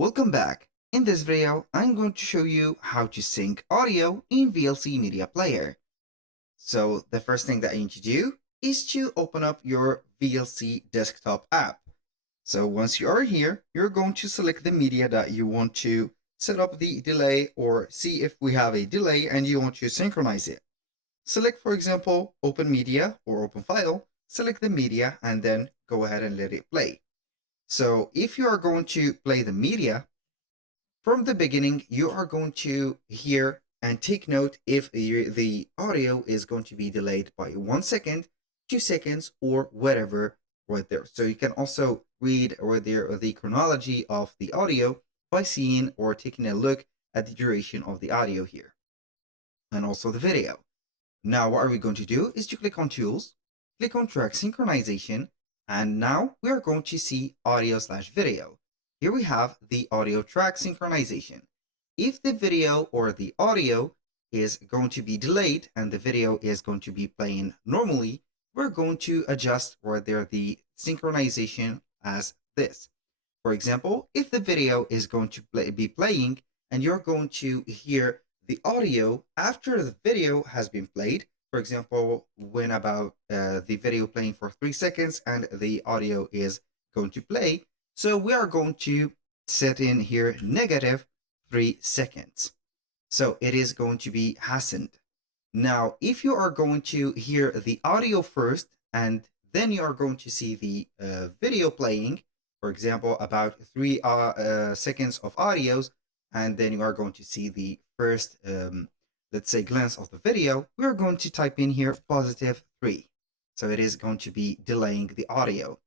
Welcome back. In this video, I'm going to show you how to sync audio in VLC Media Player. So the first thing that you need to do is to open up your VLC desktop app. So once you are here, you're going to select the media that you want to set up the delay or see if we have a delay and you want to synchronize it. Select, for example, open media or open file, select the media and then go ahead and let it play. So if you are going to play the media, from the beginning, you are going to hear and take note if the audio is going to be delayed by 1 second, 2 seconds, or whatever right there. So you can also read the chronology of the audio by seeing or taking a look at the duration of the audio here and also the video. Now, what are we going to do is to click on Tools, click on Track Synchronization, and now we are going to see audio/video. Here we have the audio track synchronization. If the video or the audio is going to be delayed and the video is going to be playing normally, we're going to adjust the synchronization as this. For example, if the video is going to be playing and you're going to hear the audio after the video has been played, for example, when about the video playing for 3 seconds and the audio is going to play, so we are going to set in here -3 seconds. So it is going to be hastened. Now, if you are going to hear the audio first and then you are going to see the video playing, for example, about 3 seconds of audios, and then you are going to see the first, let's say, glance of the video, we're going to type in here +3. So it is going to be delaying the audio.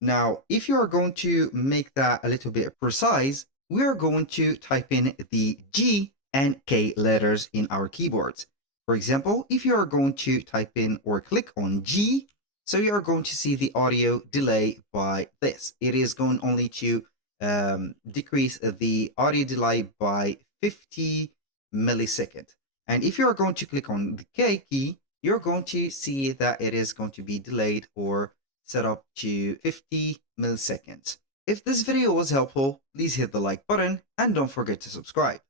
Now, if you are going to make that a little bit precise, we are going to type in the G and K letters in our keyboards. For example, if you are going to type in or click on G, so you are going to see the audio delay by this. It is going only to decrease the audio delay by 50 milliseconds. And if you are going to click on the K key, you're going to see that it is going to be delayed or set up to 50 milliseconds. If this video was helpful, please hit the like button and don't forget to subscribe.